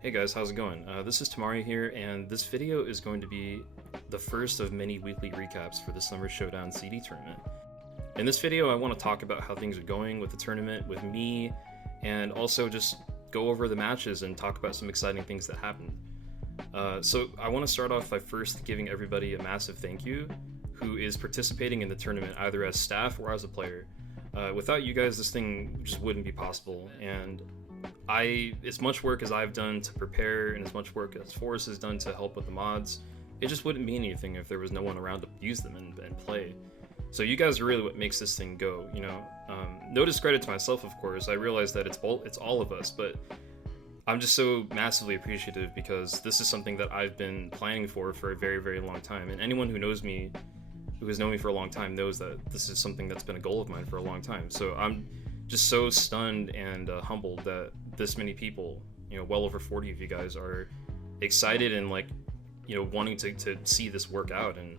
Hey guys, how's it going? This is Tamari here, and this video is going to be the first of many weekly recaps for the Summer Showdown CD tournament. In this video, I want to talk about how things are going with the tournament with me, and also just go over the matches and talk about some exciting things that happened. So I want to start off by first giving everybody a massive thank you who is participating in the tournament either as staff or as a player. Without you guys, this thing just wouldn't be possible, and as much work as I've done to prepare and as much work as Forrest has done to help with the mods, it just wouldn't mean anything if there was no one around to use them and play. So you guys are really what makes this thing go, you know. No discredit to myself, of course. I realize that it's all of us, but I'm just so massively appreciative because this is something that I've been planning for a very, very long time. And anyone who knows me, who has known me for a long time, knows that this is something that's been a goal of mine for a long time. So I'm just so stunned and humbled that this many people, you know, well over 40 of you guys are excited and wanting to see this work out and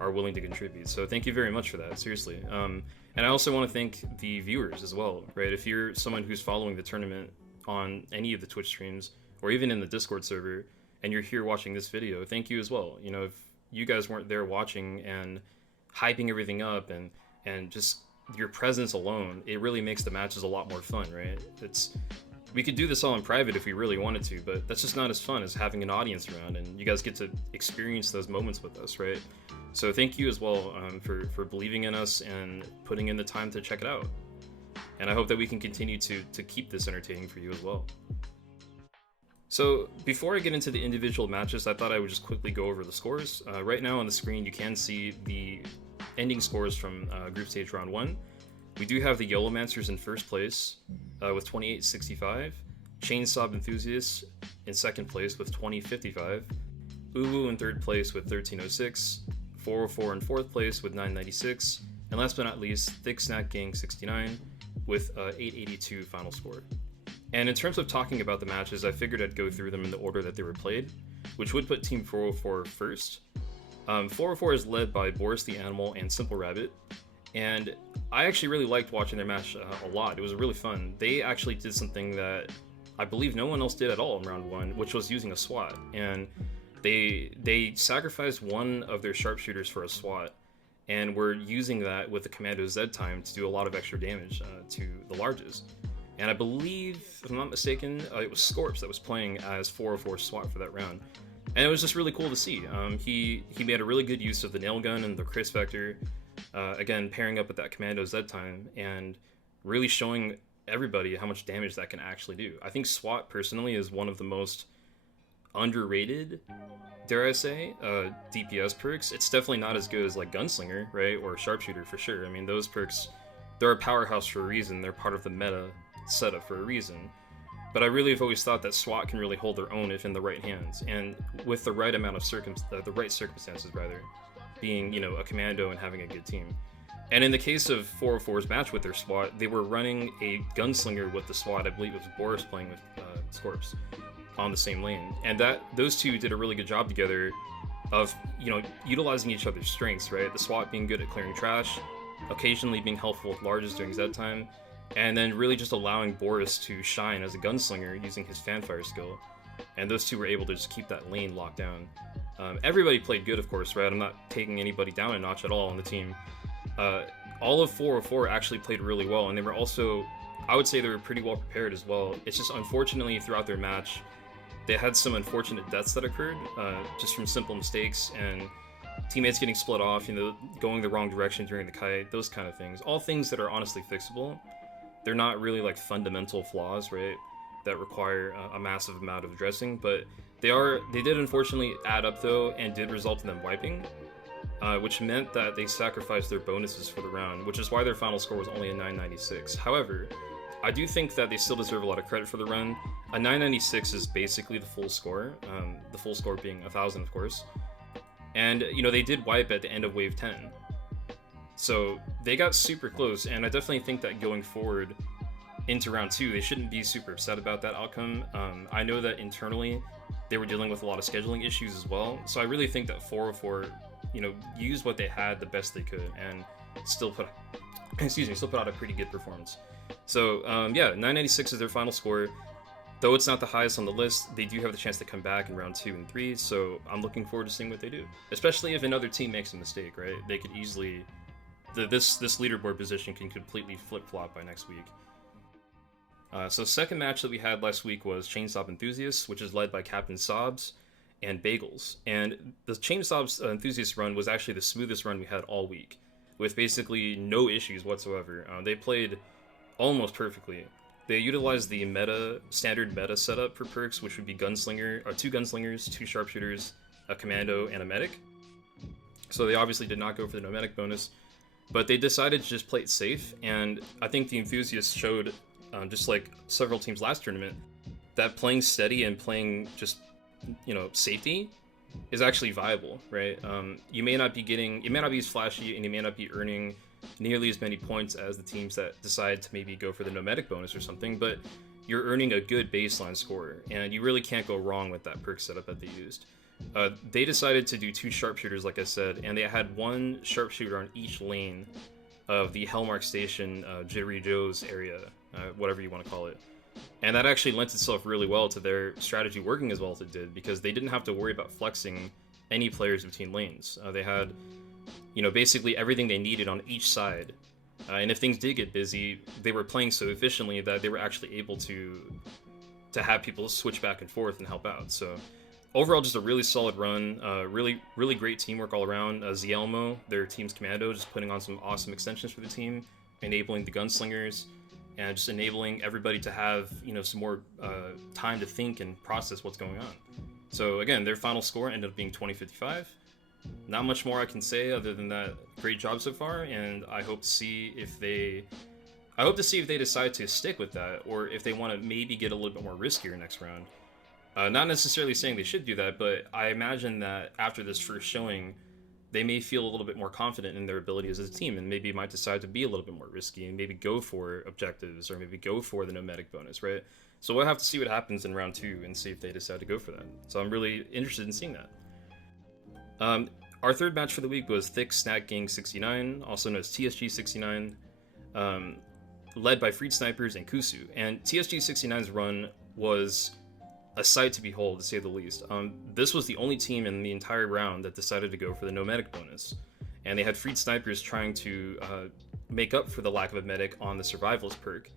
are willing to contribute. So thank you very much for that, seriously. And I also want to thank the viewers as well, right? If you're someone who's following the tournament on any of the Twitch streams or even in the Discord server and you're here watching this video, thank you as well. You know, if you guys weren't there watching and hyping everything up and just your presence alone, it really makes the matches a lot more fun, right? We could do this all in private if we really wanted to, but that's just not as fun as having an audience around and you guys get to experience those moments with us, right? So thank you as well for believing in us and putting in the time to check it out. And I hope that we can continue to keep this entertaining for you as well. So before I get into the individual matches, I thought I would just quickly go over the scores. Right now on the screen you can see the ending scores from Group Stage Round 1. We do have the Yolomancers in first place with 2865, ChainSAWB Enthusiasts in second place with 2055, Uwu in third place with 1306, 404 in fourth place with 996, and last but not least, Thick Snack Gang 69 with 882 final score. And in terms of talking about the matches, I figured I'd go through them in the order that they were played, which would put Team 404 first. 404 is led by Boris the Animal and Simple Rabbit, and I actually really liked watching their match a lot. It was really fun. They actually did something that I believe no one else did at all in round 1, which was using a SWAT, and they sacrificed one of their sharpshooters for a SWAT, and were using that with the Commando Z time to do a lot of extra damage to the larges. And I believe, if I'm not mistaken, it was Scorps that was playing as 404 SWAT for that round. And it was just really cool to see. He made a really good use of the nail gun and the Chris Vector, again, pairing up with that Commando Z time, and really showing everybody how much damage that can actually do. I think SWAT, personally, is one of the most underrated, dare I say, DPS perks. It's definitely not as good as like Gunslinger, right, or Sharpshooter for sure. I mean, those perks, they're a powerhouse for a reason. They're part of the meta setup for a reason. But I really have always thought that SWAT can really hold their own if in the right hands, and with the right amount of circumstances, rather, being, you know, a commando and having a good team. And in the case of 404's match with their SWAT, they were running a Gunslinger with the SWAT. I believe it was Boris playing with Scorps on the same lane, and those two did a really good job together of, you know, utilizing each other's strengths, right? The SWAT being good at clearing trash, occasionally being helpful with larges during Z time, and then really just allowing Boris to shine as a gunslinger using his fanfire skill. And those two were able to just keep that lane locked down. Everybody played good, of course, right? I'm not taking anybody down a notch at all on the team. All of 404 actually played really well, and they were also, I would say they were pretty well prepared as well. It's just unfortunately throughout their match, they had some unfortunate deaths that occurred, just from simple mistakes and teammates getting split off, you know, going the wrong direction during the kite, those kind of things. All things that are honestly fixable. They're not really like fundamental flaws, right, that require a massive amount of addressing, but they did unfortunately add up though, and did result in them wiping, which meant that they sacrificed their bonuses for the round, which is why their final score was only a 996. However, I do think that they still deserve a lot of credit for the run. A 996 is basically the full score being 1,000, of course. And, you know, they did wipe at the end of Wave 10. So they got super close, and I definitely think that going forward into round 2, they shouldn't be super upset about that outcome. I know that internally they were dealing with a lot of scheduling issues as well, so I really think that 404, you know, used what they had the best they could and still put out a pretty good performance. So yeah, 996 is their final score. Though it's not the highest on the list, they do have the chance to come back in round 2 and 3, so I'm looking forward to seeing what they do. Especially if another team makes a mistake, right? They could easily... This leaderboard position can completely flip-flop by next week. So second match that we had last week was ChainSAWB Enthusiasts, which is led by Captain Sobs and Bagels. And the ChainSAWB Enthusiasts run was actually the smoothest run we had all week, with basically no issues whatsoever. They played almost perfectly. They utilized the standard meta setup for perks, which would be 2 gunslingers, 2 sharpshooters, a commando, and a medic. So they obviously did not go for the nomadic bonus, but they decided to just play it safe, and I think the Enthusiasts showed, just like several teams last tournament, that playing steady and playing just, safety is actually viable, right? You may not be as flashy, and you may not be earning nearly as many points as the teams that decide to maybe go for the nomadic bonus or something, but you're earning a good baseline score, and you really can't go wrong with that perk setup that they used. They decided to do 2 sharpshooters, like I said, and they had 1 sharpshooter on each lane of the Hellmark Station, Jittery Joe's area, whatever you want to call it. And that actually lent itself really well to their strategy working as well as it did, because they didn't have to worry about flexing any players between lanes. They had, basically everything they needed on each side. And if things did get busy, they were playing so efficiently that they were actually able to have people switch back and forth and help out. So overall, just a really solid run. Really great teamwork all around. Zielmo, their team's commando, just putting on some awesome extensions for the team, enabling the gunslingers, and just enabling everybody to have some more time to think and process what's going on. So again, their final score ended up being 20-55. Not much more I can say other than that. Great job so far, and I hope to see if they decide to stick with that, or if they want to maybe get a little bit more riskier next round. Not necessarily saying they should do that, but I imagine that after this first showing, they may feel a little bit more confident in their abilities as a team, and maybe might decide to be a little bit more risky and maybe go for objectives, or maybe go for the nomadic bonus, right? So we'll have to see what happens in round 2 and see if they decide to go for that. So I'm really interested in seeing that. Our third match for the week was Thick Snack Gang 69, also known as TSG 69, led by Freed Snipers and Kusu. And TSG 69's run was a sight to behold, to say the least. This was the only team in the entire round that decided to go for the nomadic bonus, and they had Freed Snipers trying to make up for the lack of a medic on the Survivalist perk.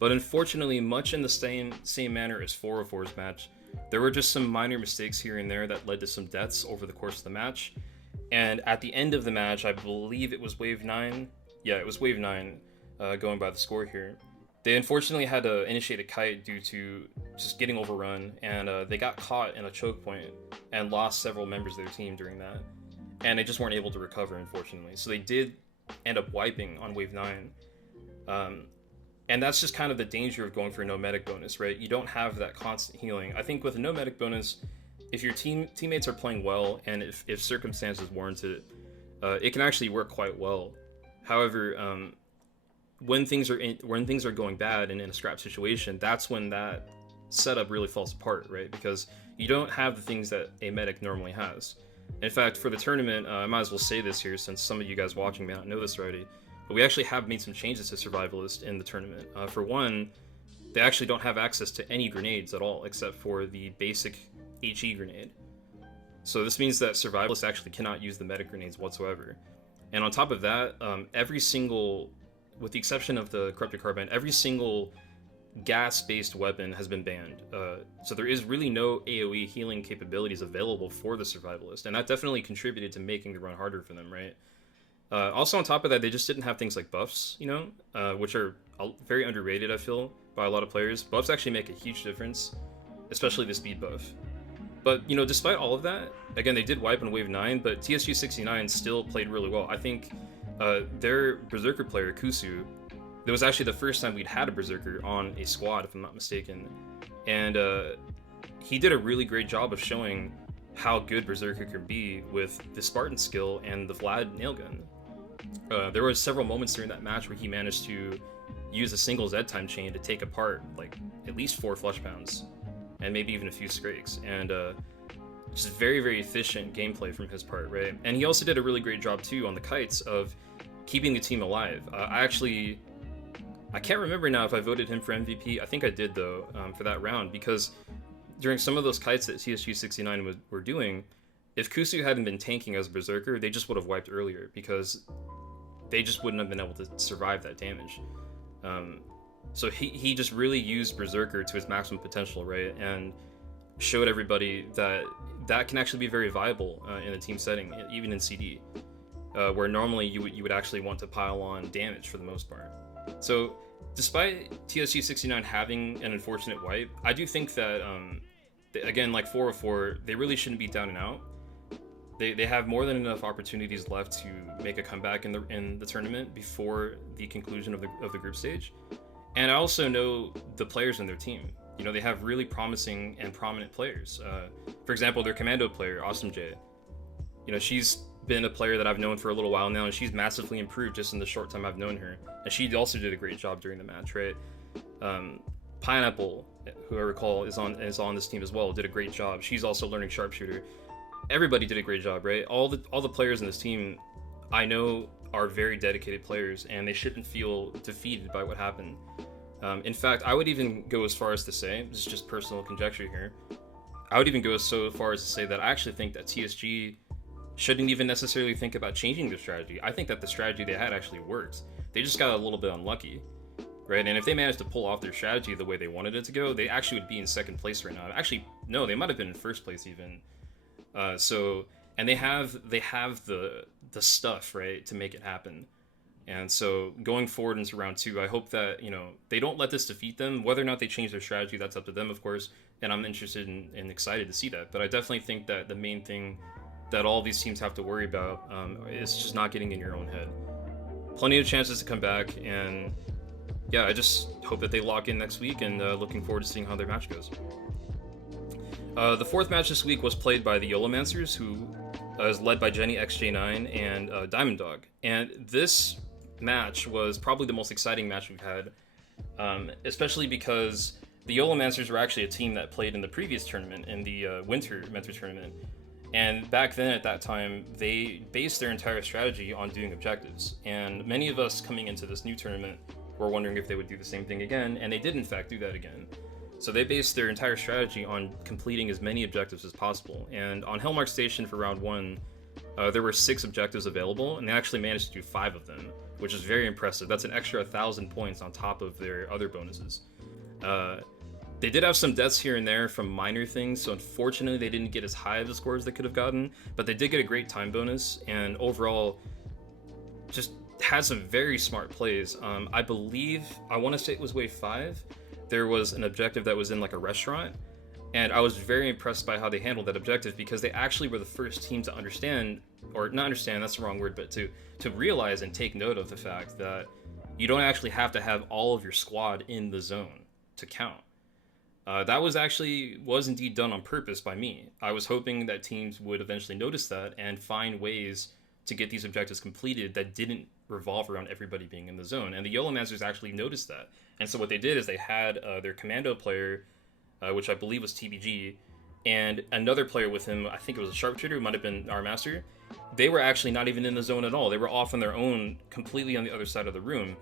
But unfortunately, much in the same manner as 404's match, there were just some minor mistakes here and there that led to some deaths over the course of the match. And at the end of the match, I believe it was Wave 9. Yeah, it was Wave 9, going by the score here. They unfortunately had to initiate a kite due to just getting overrun, and they got caught in a choke point and lost several members of their team during that. And they just weren't able to recover, unfortunately. So they did end up wiping on Wave 9. And that's just kind of the danger of going for a nomadic bonus, right? You don't have that constant healing. I think with a nomadic bonus, if your teammates are playing well, and if circumstances warrant it, it can actually work quite well. However, when things are going bad and in a scrap situation, that's when that setup really falls apart, right? Because you don't have the things that a medic normally has. In fact, for the tournament, I might as well say this here, since some of you guys watching may not know this already, but we actually have made some changes to Survivalist in the tournament. For one, they actually don't have access to any grenades at all, except for the basic HE grenade. So this means that Survivalists actually cannot use the medic grenades whatsoever. And on top of that, every single, with the exception of the Corrupted Carbine, every single gas-based weapon has been banned. So there is really no AoE healing capabilities available for the Survivalist, and that definitely contributed to making the run harder for them, right? Also on top of that, they just didn't have things like buffs, which are very underrated, I feel, by a lot of players. Buffs actually make a huge difference, especially the speed buff. But, despite all of that, again, they did wipe in Wave 9, but TSG 69 still played really well. I think their Berserker player, Kusu, that was actually the first time we'd had a Berserker on a squad, if I'm not mistaken. And he did a really great job of showing how good Berserker could be with the Spartan skill and the Vlad nailgun. There were several moments during that match where he managed to use a single Z-time chain to take apart, like, at least 4 flesh pounds, and maybe even a few Scrakes, and just very, very efficient gameplay from his part, right? And he also did a really great job, too, on the kites of keeping the team alive. I actually I can't remember now if I voted him for MVP. I think I did, though, for that round, because during some of those kites that TSG 69 were doing, if Kusu hadn't been tanking as Berserker, they just would have wiped earlier, because they just wouldn't have been able to survive that damage. So he just really used Berserker to his maximum potential, right? And showed everybody that that can actually be very viable in a team setting, even in CD, where normally you would actually want to pile on damage for the most part. So despite TSG 69 having an unfortunate wipe, I do think that, again, like 404, they really shouldn't be down and out. They have more than enough opportunities left to make a comeback in the tournament before the conclusion of the group stage. And I also know the players in their team. You know, they have really promising and prominent players. For example, their commando player, Awesome J. You know, she's been a player that I've known for a little while now, and she's massively improved just in the short time I've known her. And she also did a great job during the match, right? Pineapple, who I recall is on this team as well, did a great job. She's also learning sharpshooter. Everybody did a great job, right? All the players in this team, I know, are very dedicated players, and they shouldn't feel defeated by what happened. In fact, I would even go as far as to say, this is just personal conjecture here, I would even go so far as to say that I actually think that TSG shouldn't even necessarily think about changing their strategy. I think that the strategy they had actually worked. They just got a little bit unlucky, right? And if they managed to pull off their strategy the way they wanted it to go, they actually would be in second place right now. Actually, no, they might have been in first place even. And they have the stuff, right, to make it happen. And so going forward into round 2, I hope that, you know, they don't let this defeat them. Whether or not they change their strategy, that's up to them, of course. And I'm interested and excited to see that. But I definitely think that the main thing that all these teams have to worry about is just not getting in your own head. Plenty of chances to come back, and yeah, I just hope that they lock in next week, and looking forward to seeing how their match goes. The fourth match this week was played by the Yolomancers, who is led by Jenny XJ9 and Diamond Dog. And this match was probably the most exciting match we've had, especially because the Yolomancers were actually a team that played in the previous tournament, in the Winter Mentor Tournament. And back then, at that time, they based their entire strategy on doing objectives. And many of us coming into this new tournament were wondering if they would do the same thing again, and they did in fact do that again. So they based their entire strategy on completing as many objectives as possible. And on Hellmark Station for round 1, there were 6 objectives available, and they actually managed to do 5 of them, which is very impressive. That's an extra 1,000 points on top of their other bonuses. They did have some deaths here and there from minor things, so unfortunately they didn't get as high of the scores they could have gotten, but they did get a great time bonus, and overall just had some very smart plays. I believe, I want to say it was wave 5, there was an objective that was in like a restaurant, and I was very impressed by how they handled that objective, because they actually were the first team to understand, or not understand, that's the wrong word, but to realize and take note of the fact that you don't actually have to have all of your squad in the zone to count. That was indeed done on purpose by me. I was hoping that teams would eventually notice that and find ways to get these objectives completed that didn't revolve around everybody being in the zone. And the Yolomancers actually noticed that. And so what they did is they had their commando player, which I believe was TBG, and another player with him, I think it was a sharpshooter, who might have been our master. They were actually not even in the zone at all. They were off on their own, completely on the other side of the room.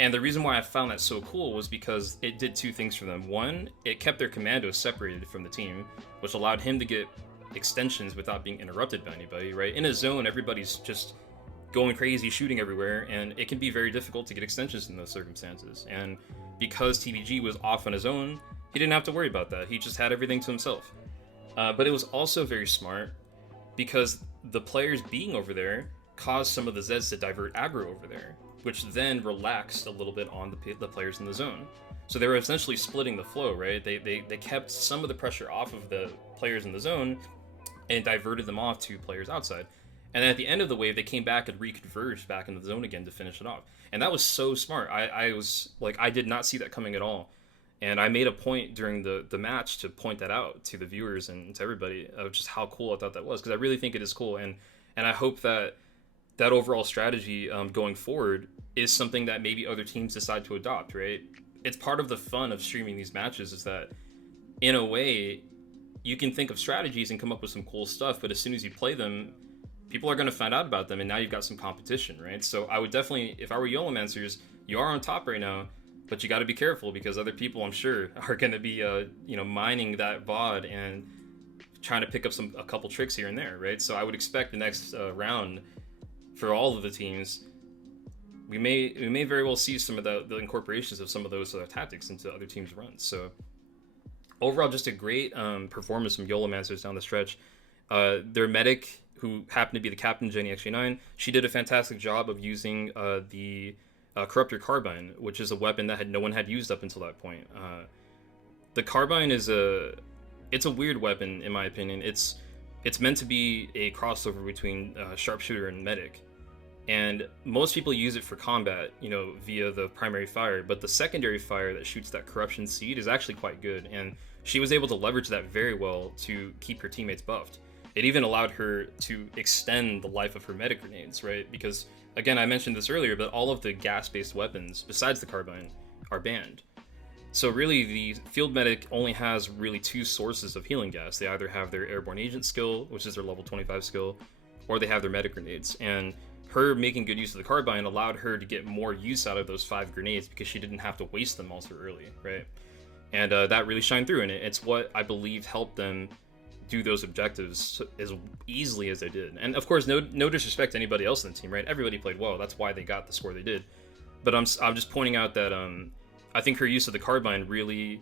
And the reason why I found that so cool was because it did 2 things for them. One, it kept their commando separated from the team, which allowed him to get extensions without being interrupted by anybody, right? In a zone, everybody's just going crazy, shooting everywhere, and it can be very difficult to get extensions in those circumstances. And because TBG was off on his own, he didn't have to worry about that. He just had everything to himself. But it was also very smart because the players being over there caused some of the Zeds to divert aggro over there, which then relaxed a little bit on the players in the zone. So they were essentially splitting the flow, right? They kept some of the pressure off of the players in the zone and diverted them off to players outside. And then at the end of the wave, they came back and reconverged back into the zone again to finish it off. And that was so smart. I was like, I did not see that coming at all. And I made a point during the match to point that out to the viewers and to everybody of just how cool I thought that was, because I really think it is cool. And I hope that overall strategy going forward is something that maybe other teams decide to adopt, right? It's part of the fun of streaming these matches, is that in a way you can think of strategies and come up with some cool stuff, but as soon as you play them, people are going to find out about them, and now you've got some competition, right? So I would definitely, if I were Yolomancers, you are on top right now, But you got to be careful because other people, I'm sure, are going to be, mining that VOD and trying to pick up a couple tricks here and there, right? So I would expect the next round for all of the teams, we may very well see some of the incorporations of some of those tactics into other teams' runs. So overall, just a great performance from Yolomancers down the stretch. Their medic, who happened to be the captain, Jenny XJ9, she did a fantastic job of using the Corruptor Carbine, which is a weapon that no one had used up until that point. The Carbine is it's a weird weapon, in my opinion. It's meant to be a crossover between Sharpshooter and Medic. And most people use it for combat, via the primary fire, but the secondary fire that shoots that corruption seed is actually quite good, and she was able to leverage that very well to keep her teammates buffed. It even allowed her to extend the life of her medic grenades, right? Because, again, I mentioned this earlier, but all of the gas-based weapons, besides the carbine, are banned. So really, the field medic only has really two sources of healing gas. They either have their airborne agent skill, which is their level 25 skill, or they have their medic grenades. And her making good use of the carbine allowed her to get more use out of those 5 grenades because she didn't have to waste them all so early, right? And that really shined through in it. It's what I believe helped them do those objectives as easily as they did. And of course, no disrespect to anybody else in the team, right? Everybody played well. That's why they got the score they did. But I'm just pointing out that I think her use of the carbine really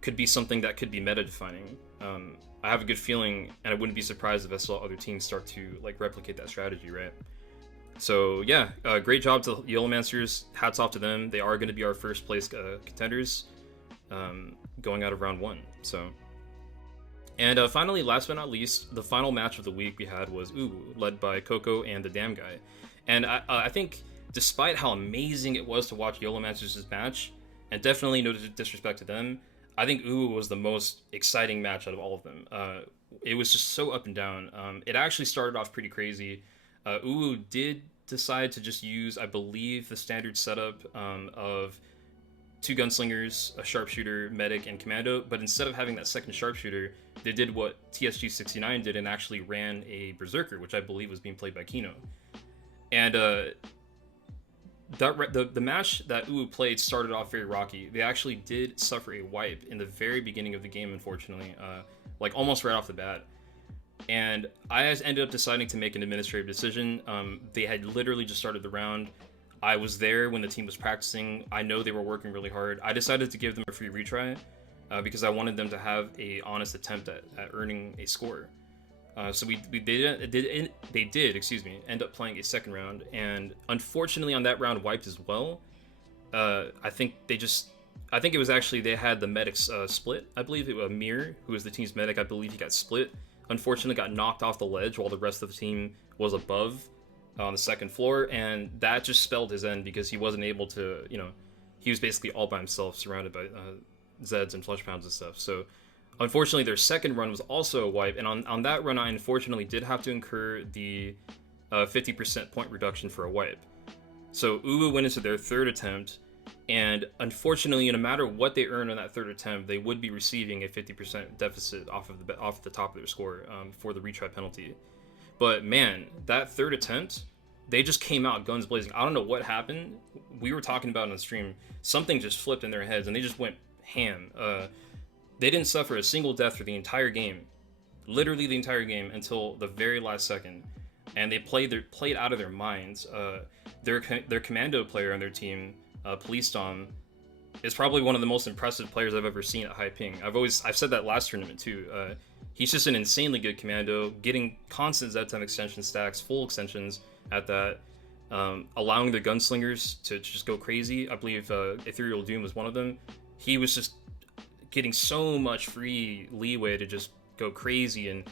could be something that could be meta-defining. I have a good feeling, and I wouldn't be surprised if I saw other teams start to replicate that strategy, right? So yeah, great job to Yolomancers. Hats off to them. They are going to be our first place contenders going out of round 1. So, and finally, last but not least, the final match of the week we had was led by Coco and the Damn Guy. And I think, despite how amazing it was to watch Yolomancers' match, and definitely no disrespect to them, I think was the most exciting match out of all of them. It was just so up and down. It actually started off pretty crazy. Did decide to just use, I believe, the standard setup of 2 gunslingers, a sharpshooter, medic, and commando, but instead of having that second sharpshooter, they did what TSG69 did and actually ran a berserker, which I believe was being played by Kino. And the match that played started off very rocky. They actually did suffer a wipe in the very beginning of the game, unfortunately, almost right off the bat. And I ended up deciding to make an administrative decision. They had literally just started the round. I was there when the team was practicing. I know they were working really hard. I decided to give them a free retry because I wanted them to have a honest attempt at earning a score. So they did end up playing a second round, and unfortunately on that round wiped as well. I think it was actually they had the medics split. I believe it was Mir, who was the team's medic. I believe he got split. Unfortunately got knocked off the ledge while the rest of the team was above on the second floor, and that just spelled his end because he wasn't able to, he was basically all by himself surrounded by Zeds and flesh pounds and stuff. So unfortunately their second run was also a wipe, and on that run I unfortunately did have to incur the 50% point reduction for a wipe. So went into their third attempt, and unfortunately, no matter what they earn on that third attempt, they would be receiving a 50% deficit off the top of their score for the retry penalty. But man, that third attempt, they just came out guns blazing. I don't know what happened. We were talking about it on stream. Something just flipped in their heads, and they just went ham. They didn't suffer a single death for the entire game, literally the entire game, until the very last second. And they played out of their minds. Their commando player on their team, Police Dom, is probably one of the most impressive players I've ever seen at high ping. I've said that last tournament too. He's just an insanely good commando, getting constant Z10 extension stacks, full extensions at that, allowing the gunslingers to just go crazy. I believe Ethereal Doom was one of them. He was just getting so much free leeway to just go crazy, and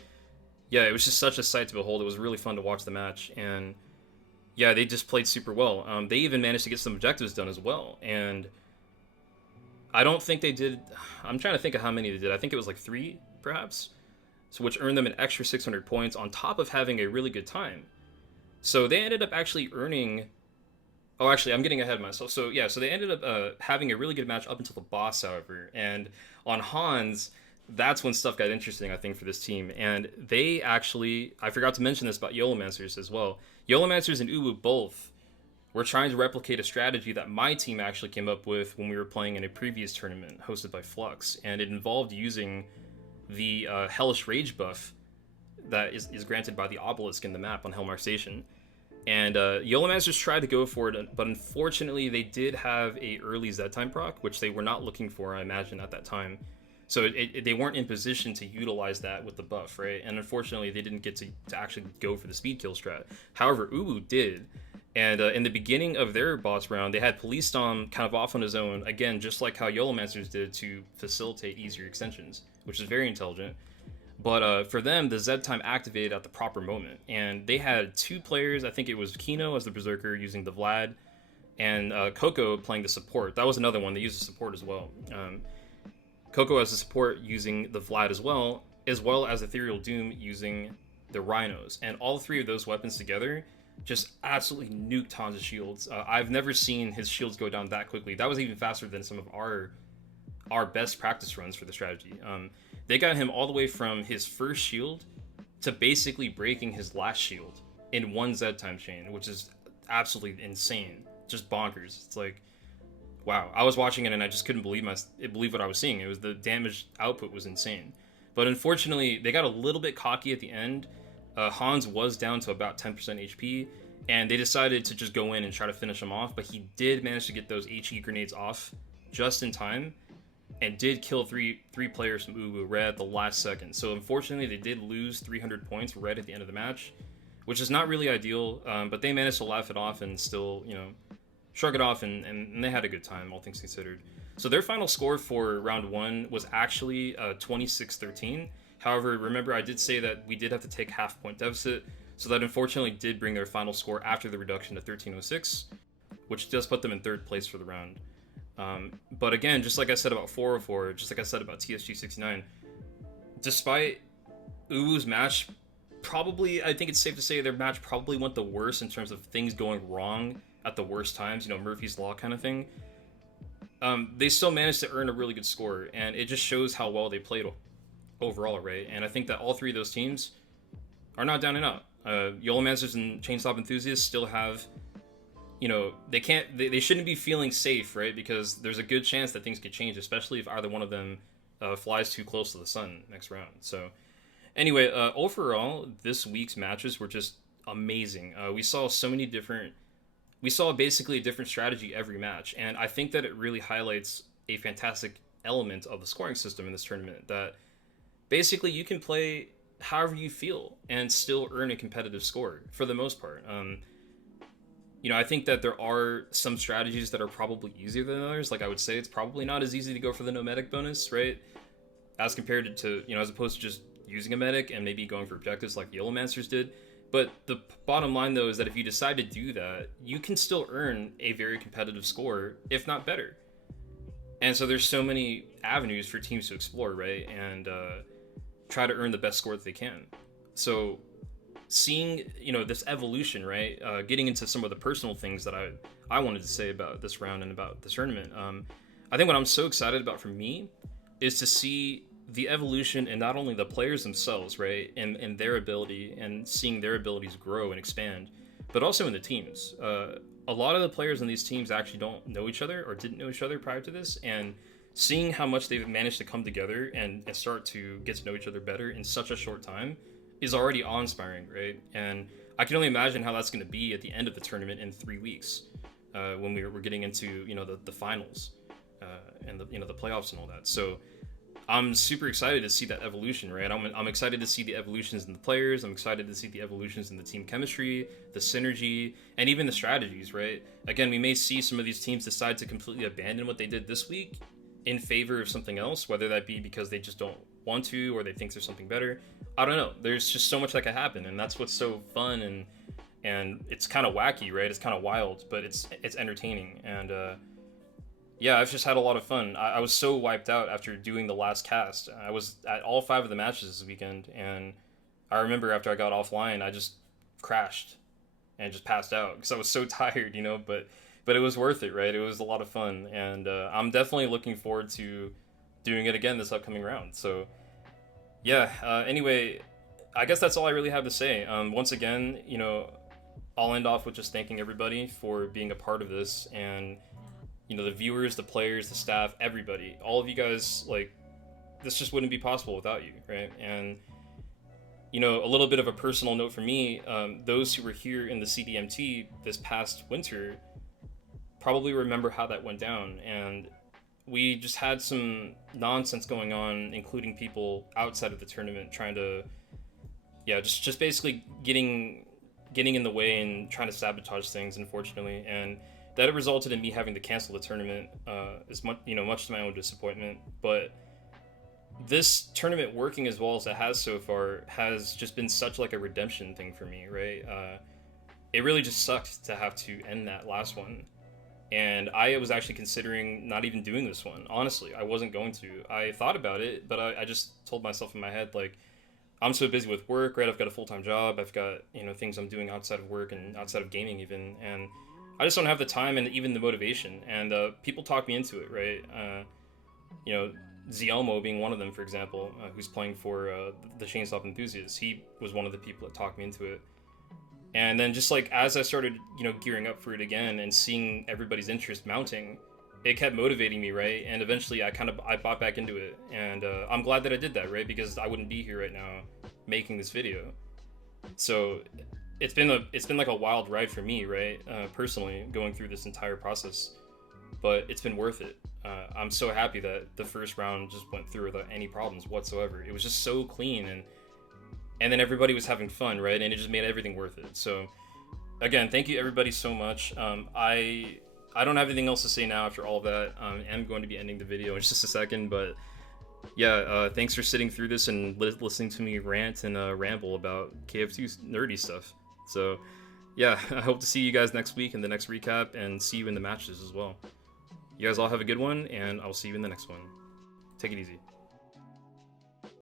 yeah, it was just such a sight to behold. It was really fun to watch the match, and yeah, they just played super well. They even managed to get some objectives done as well, and I don't think they did. I'm trying to think of how many they did. I think it was 3, perhaps, so which earned them an extra 600 points on top of having a really good time. So they ended up actually earning. Oh, actually, I'm getting ahead of myself. So yeah, so they ended up having a really good match up until the boss, however, and on Hans, that's when stuff got interesting, I think, for this team. And they actually, I forgot to mention this about Yolomancers as well. Yolomancers and both we're trying to replicate a strategy that my team actually came up with when we were playing in a previous tournament hosted by Flux, and it involved using the Hellish Rage buff that is granted by the obelisk in the map on Helmar Station. And Yolomancers tried to go for it, but unfortunately they did have a early Z-Time proc, which they were not looking for, I imagine, at that time. So they weren't in position to utilize that with the buff, right? And unfortunately, they didn't get to actually go for the speed kill strat. However, Uwu did. And in the beginning of their boss round, they had Police Stomp kind of off on his own, again, just like how Yolomancers did to facilitate easier extensions, which is very intelligent. But for them, the Z-Time activated at the proper moment. And they had two players, I think it was Kino as the Berserker using the Vlad, and Coco playing the support. That was another one, they used the support as well. Coco as a support using the Vlad as well as Ethereal Doom using the Rhinos. And all three of those weapons together just absolutely nuked Han's shields. I've never seen his shields go down that quickly. That was even faster than some of our best practice runs for the strategy. They got him all the way from his first shield to basically breaking his last shield in one Z-Time chain, which is absolutely insane. Just bonkers. It's like, wow. I was watching it and I just couldn't believe what I was seeing. It was the damage output was insane. But unfortunately, they got a little bit cocky at the end. Hans was down to about 10% HP, and they decided to just go in and try to finish him off, but he did manage to get those HE grenades off just in time, and did kill three players from Uwu right at the last second. So unfortunately, they did lose 300 points right at the end of the match, which is not really ideal, but they managed to laugh it off and still, shrug it off, and they had a good time, all things considered. So their final score for round one was actually 26-13. However, remember I did say that we did have to take half-point deficit, so that unfortunately did bring their final score after the reduction to 1306, which does put them in third place for the round. But again, just like I said about 404, just like I said about TSG69, despite Uwu's match, probably, I think it's safe to say their match probably went the worst in terms of things going wrong at the worst times, Murphy's Law kind of thing. They still managed to earn a really good score, and it just shows how well they played overall, right? And I think that all three of those teams are not down and out. Yolomancers and ChainSAWB Enthusiasts still have, they shouldn't be feeling safe, right? Because there's a good chance that things could change, especially if either one of them flies too close to the sun next round. So anyway, overall, this week's matches were just amazing. We saw basically a different strategy every match, and I think that it really highlights a fantastic element of the scoring system in this tournament, that basically you can play however you feel and still earn a competitive score for the most part. I think that there are some strategies that are probably easier than others. Like I would say it's probably not as easy to go for the no medic bonus, right? As compared to, as opposed to just using a medic and maybe going for objectives like Yolomancers did. But the bottom line, though, is that if you decide to do that, you can still earn a very competitive score, if not better. And so there's so many avenues for teams to explore, right? And try to earn the best score that they can. So seeing, this evolution, right? Getting into some of the personal things that I wanted to say about this round and about this tournament. I think what I'm so excited about for me is to see the evolution in not only the players themselves, right, and their ability, and seeing their abilities grow and expand, but also in the teams. A lot of the players in these teams actually don't know each other or didn't know each other prior to this, and seeing how much they've managed to come together and start to get to know each other better in such a short time is already awe-inspiring, right? And I can only imagine how that's going to be at the end of the tournament in 3 weeks, when we're getting into the finals and the playoffs and all that. So I'm super excited to see that evolution, right? I'm excited to see the evolutions in the players. I'm excited to see the evolutions in the team chemistry, the synergy, and even the strategies, right? Again, we may see some of these teams decide to completely abandon what they did this week in favor of something else, whether that be because they just don't want to or they think there's something better. I don't know. There's just so much that can happen, and that's what's so fun, and it's kind of wacky, right? It's kind of wild, but it's entertaining. And yeah, I've just had a lot of fun. I was so wiped out after doing the last cast. I was at all 5 of the matches this weekend, and I remember after I got offline, I just crashed and just passed out because I was so tired, but it was worth it, right? It was a lot of fun, and I'm definitely looking forward to doing it again this upcoming round. So yeah, anyway, I guess that's all I really have to say. Once again, I'll end off with just thanking everybody for being a part of this, and the viewers, the players, the staff, everybody, all of you guys. Like, this just wouldn't be possible without you, right? And a little bit of a personal note for me, those who were here in the CDMT this past winter probably remember how that went down, and we just had some nonsense going on, including people outside of the tournament trying to, just basically getting in the way and trying to sabotage things, unfortunately, and that resulted in me having to cancel the tournament, as much to my own disappointment. But this tournament working as well as it has so far has just been such like a redemption thing for me, right? It really just sucked to have to end that last one. And I was actually considering not even doing this one. Honestly, I wasn't going to. I thought about it, but I just told myself in my head, like, I'm so busy with work, right? I've got a full-time job. I've got, things I'm doing outside of work and outside of gaming even. And I just don't have the time and even the motivation. And people talk me into it, right? Zielmo being one of them, for example, who's playing for the ChainSAWB Enthusiasts. He was one of the people that talked me into it. And then just like as I started, gearing up for it again and seeing everybody's interest mounting, it kept motivating me, right? And eventually I bought back into it. And I'm glad that I did that, right? Because I wouldn't be here right now making this video. So it's been like a wild ride for me, right? Personally, going through this entire process, but it's been worth it. I'm so happy that the first round just went through without any problems whatsoever. It was just so clean, and then everybody was having fun, right? And it just made everything worth it. So again, thank you everybody so much. I don't have anything else to say now after all of that. I'm going to be ending the video in just a second, but yeah, thanks for sitting through this and listening to me rant and ramble about KF2's nerdy stuff. So yeah, I hope to see you guys next week in the next recap, and see you in the matches as well. You guys all have a good one, and I'll see you in the next one. Take it easy.